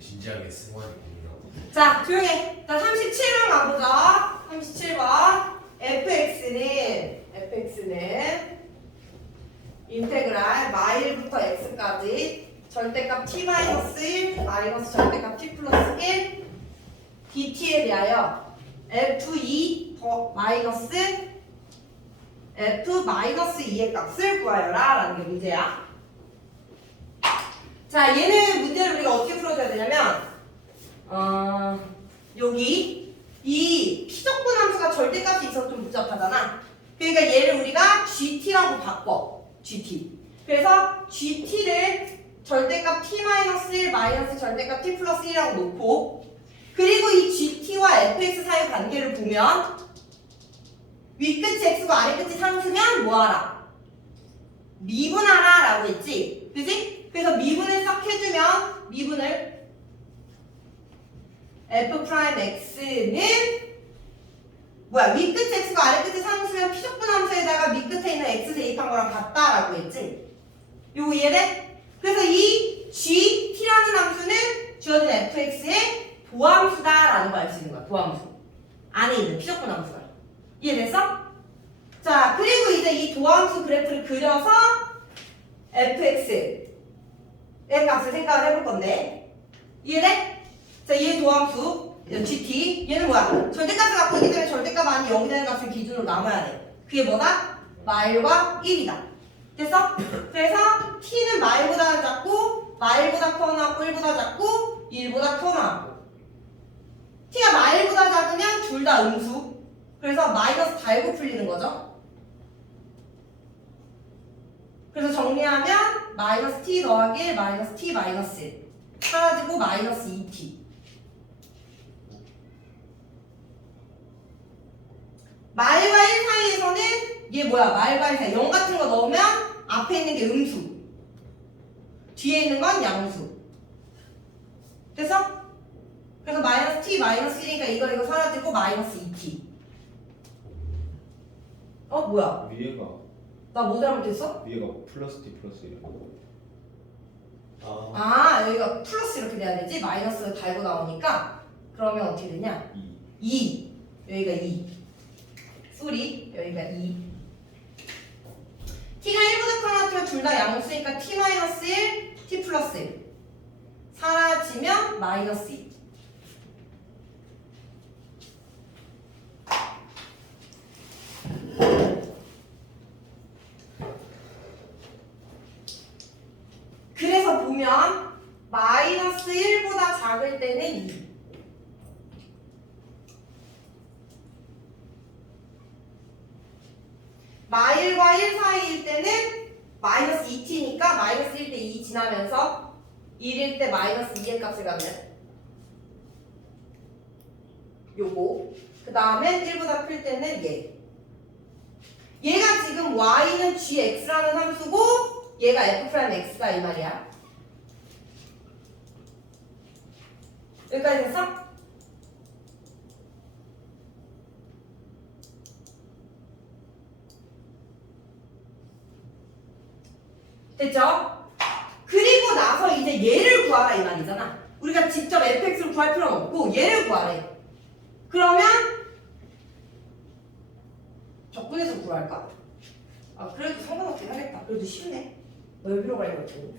진지하게 승관이 고민하고 자, 조용히 해. 자, 37번 가보자. 37번. fx는, fx는 인테그랄 마일부터 x까지 절대값 t 마이너스 1 마이너스 절대값 t 플러스 1 dt에 대하여 f2 더 마이너스 f 마이너스 2의 값을 구하여라 라는 게 문제야. 자, 얘는 문제를 우리가 어떻게 풀어줘야 되냐면 어, 여기 이 피적분 함수가 절대값이 있어서 좀 복잡하잖아. 그러니까 얘를 우리가 GT라고 바꿔. GT. 그래서 GT를 절대값 T-1 마이너스 절대값 T 플러스 1이라고 놓고 그리고 이 GT와 fx 사이 관계를 보면 윗끝이 x고 아래끝이 상수면 뭐하라? 미분하라 라고 했지. 그지? 그래서 미분을 싹 해주면 미분을 f 프라임 x는 뭐야 윗끝 x가 아래끝이 상수면 피적분 함수에다가 밑끝에 있는 x 대입한 거랑 같다라고 했지 요거 이해돼? 그래서 이 g t라는 함수는 주어진 fx의 도함수다라는 걸 알 수 있는 거야 도함수 안에 있는 피적분 함수가 이해됐어? 자 그리고 이제 이 도함수 그래프를 그려서 fx 의 값을 생각을 해볼 건데 이해돼? 자, 얘 도함수, GT. 얘는 뭐야? 절대값을 갖고 있기 때문에 절대값 아닌 0이 되는 값을 기준으로 남아야 돼. 그게 뭐다? 마일과 1이다. 됐어? 그래서 t는 마일보다 작고, 마일보다 커나고 1보다 작고, 1보다 커나고. t가 마일보다 작으면 둘 다 음수. 그래서 마이너스 달고 풀리는 거죠. 그래서 정리하면 마이너스 t 더하기 1, 마이너스 t 마이너스 1. 사라지고 마이너스 2t. 말과 1 사이에서는 얘 뭐야? 말과 1 사이 0 같은 거 넣으면 앞에 있는 게 음수 뒤에 있는 건 양수 됐어? 그래서 마이너스 t 마이너스 1이니까 이거 이거 사라지고 마이너스 2t 어 뭐야? 위에가 나뭐 잘못했어? 위에가 플러스 t 플러스 1 아. 아 여기가 플러스 이렇게 돼야 되지? 마이너스 달고 나오니까 그러면 어떻게 되냐? 2 2 여기가 2 소리 여기가 2 t가 1보다 커나트면 둘다 양수니까 t 마이너스 1 t 플러스 1 사라지면 마이너스 2 그래서 보면 마이너스 1보다 작을 때는 2 마일과 1 사이일 때는 마이너스 2t니까 마이너스 1 대 2 지나면서 1일 때 마이너스 2의 값을 갖는 요거. 그 다음에 1보다 클 때는 얘. 얘가 지금 y는 gx라는 함수고 얘가 f 프라임 x다 이 말이야 여기까지 됐어? 됐죠? 그리고 나서 이제 얘를 구하라 이 말이잖아. 우리가 직접 fx를 구할 필요는 없고 얘를 구하래. 그러면 적분해서 구할까? 아 그래도 상관없긴 하겠다. 그래도 쉽네. 너 여기로 가야 겠고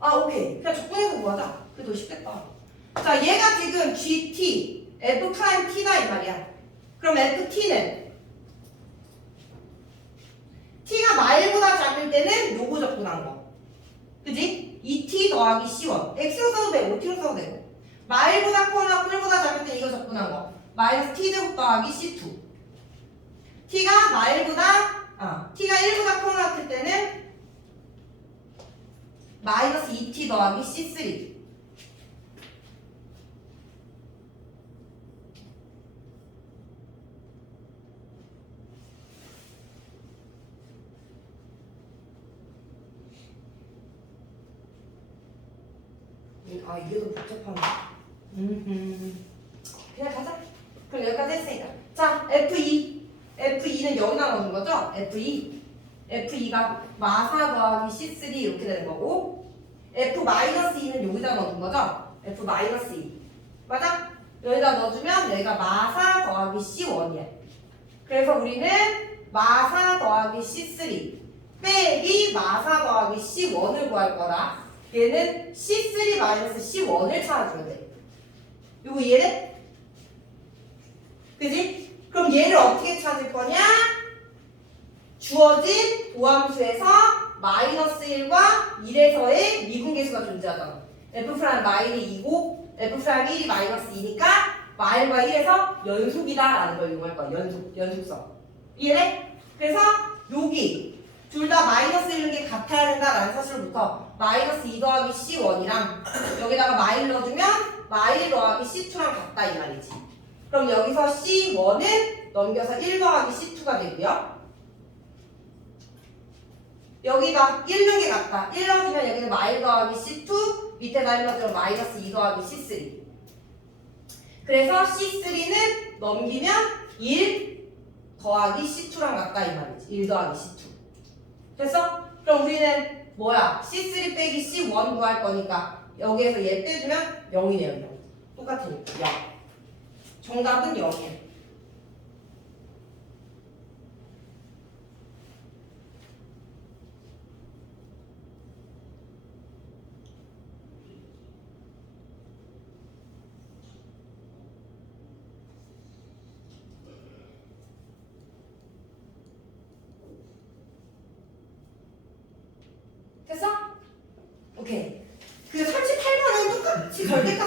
아 오케이. 그냥 적분해서 구하자. 더 쉽겠다. 자 얘가 지금 gt f 프라임 t다 이 말이야. 그럼 ft는 t가 마일보다 작을 때는 요거 적분한 거. 그지? 2t 더하기 c1. x로 써도 되고 t로 써도 되고. 마일보다 커나 뿔보다 작을 때 이거 적분한 거. 마이너스 t 제곱 더하기 c2. t가 마일보다 아 t가 1보다 커나 같을 때는 마이너스 2t 더하기 c3. 아 이게 더 복잡하네. 음흠. 그냥 가자. 그럼 여기까지 했으니까. 자, F2. F2는 여기다 넣는 거죠? F2. F2가 마사 더하기 C3 이렇게 되는 거고. F 마이너스 2는 여기다 넣은 거죠? F 마이너스 2 맞아? 여기다 넣어주면 얘가 마사 더하기 C1이야 그래서 우리는 마사 더하기 C3 빼기 마사 더하기 C1을 구할 거다 얘는 C3 마이너스 C1을 찾아줘야 돼 이거 이해돼? 그지? 그럼 얘를 어떻게 찾을 거냐? 주어진 도함수에서 마이너스 1과 1에서의 미분계수가 존재하잖아. f 프라임 마이너스 2고 f 프라임 1이 마이너스 2니까 마일과 1에서 연속이다 라는 걸 이용할 거야. 연속, 연속성. 이해돼? 그래서 여기 둘 다 마이너스 1인 게 같아야 된다라는 사실부터 마이너스 2 더하기 C1이랑 여기다가 마일 넣어주면 마일 더하기 C2랑 같다 이 말이지. 그럼 여기서 C1은 넘겨서 1 더하기 C2가 되고요. 여기가 1 넣은 게 같다. 1 넣어주면 여기는 마일 더하기 C2, 밑에다 1 넣어주면 마이너스 2 더하기 C3. 그래서 C3는 넘기면 1 더하기 C2랑 같다 이 말이지. 1 더하기 C2. 됐어? 그럼 우리는 뭐야? C3 빼기 C1 구할 거니까 여기에서 얘 빼주면 0이네요. 0. 똑같으니까 0. 정답은 0이에요. 됐어? 오케이. 그 38번은 똑같이 절대값